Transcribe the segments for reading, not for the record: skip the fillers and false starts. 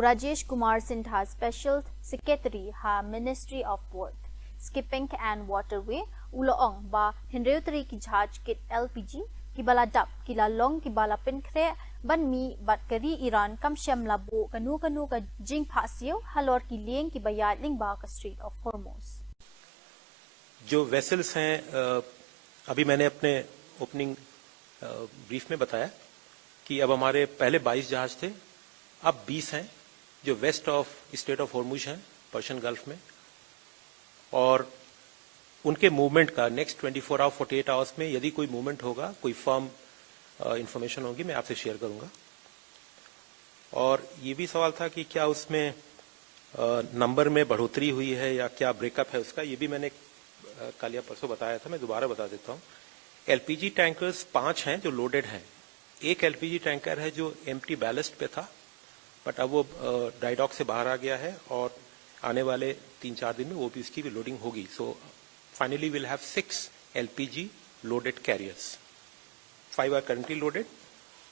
Rajesh Kumar Sindha, Special Secretary ha Ministry of Port, Skipping and Waterway, Uloong ba Hinreutri ki jhaj kit LPG, kibala dap, kila long kibala pinkre, ban mi bat kari Iran kam shem labo kanu ka jing phasiyo halor ki lieng ki bayat ling ba ka Strait of Hormuz. जो vessels हैं अभी मैंने अपने opening brief में बताया कि अब हमारे पहले 22 जहाज थे, अब 20 हैं जो west of strait of Hormuz हैं पर्शियन गल्फ में, और उनके मूवमेंट का नेक्स्ट 24 आवर 48 आवर्स में यदि कोई मूवमेंट होगा, कोई फर्म इंफॉर्मेशन होगी, मैं आपसे शेयर करूंगा। और ये भी सवाल था कि क्या उसमें नंबर में बढ़ोतरी हुई है या क्या ब्रेकअप है उसका, ये भी मैंने कल या परसों बताया था, मैं दोबारा बता देता हूं। एलपीजी टैंकर्स 5 हैं जो लोडेड हैं। एक एलपीजी टैंकर है जो एम्प्टी बैलेस्ट पे था, बट अब वो ड्राई डॉक से बाहर आ गया है और आने वाले 3-4 दिन में वो भी उसकी भी लोडिंग होगी। So finally will have 6 LPG loaded carriers. 5 are currently loaded,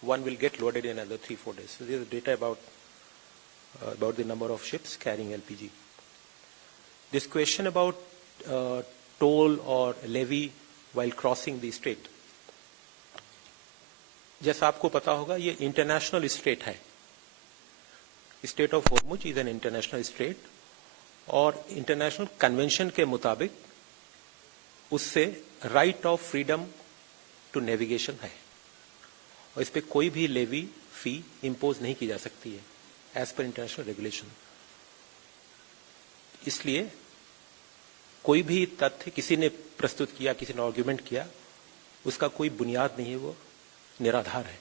1 will get loaded in another 3-4 days. So this is data about the number of ships carrying LPG. This question about toll or levy while crossing the strait, जैसा आपको पता होगा ये international strait है। Strait of Hormuz is an international strait और international convention के मुताबिक उससे right of freedom to navigation है और इस पे कोई भी लेवी फी इंपोज नहीं की जा सकती है एज पर इंटरनेशनल रेगुलेशन। इसलिए कोई भी तथ्य किसी ने प्रस्तुत किया, किसी ने आर्ग्यूमेंट किया, उसका कोई बुनियाद नहीं है, वो निराधार है।